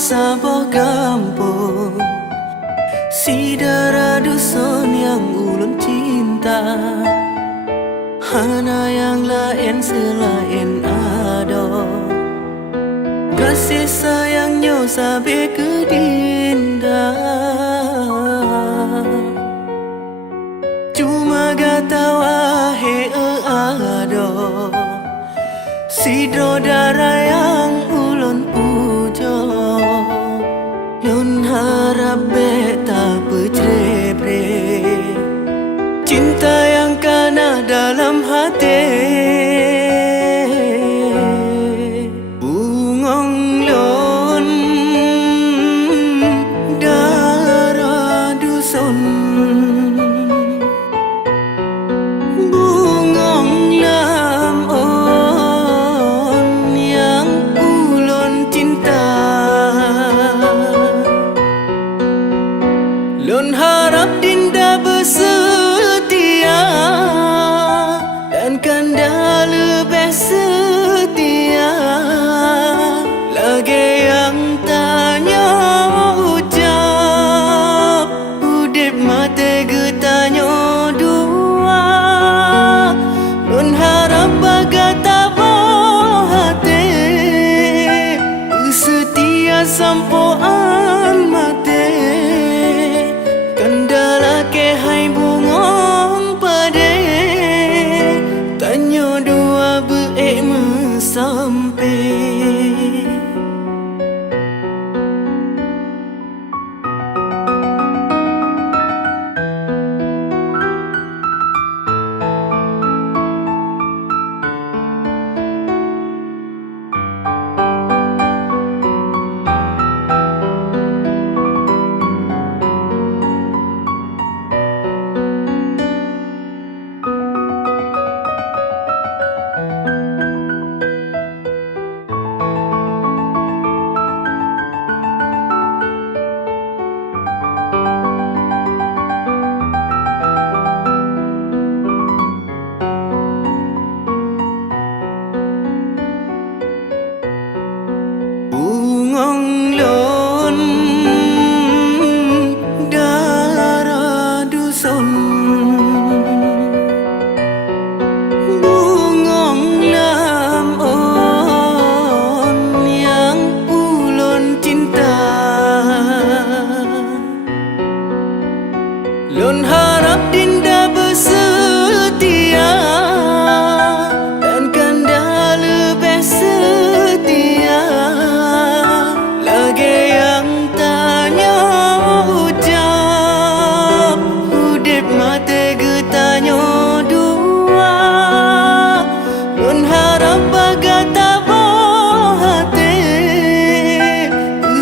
sabah kampung, si darah dusun yang ulun cinta. Hana yang lain selain ado, kasih sayangnya sampai ke dinda. Cuma kata wahai ado, si darah yang ulun puja. Lun harap beta pecre-pre, cinta yang kana dalam hati. Bungong lon darah dusun, bungong lam on yang ulun cinta. Lun harap dinda bersetia dan kanda lebih setia. Lagi yang tanya ucap, udip mate getanya dua. Lun harap bagai tabah hati, setia sampoan mate. Kendala ke hai bungong pade, tanya dua beek sampai. Bungong lon darah dusun, bungong lam on yang ulun cinta. Lun harap dinda bersetia dan kanda lebih setia. Lagi yang tanya ucap, udip mate getanya dua. Lun harap bagai tabah hati,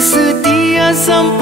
setia sampai.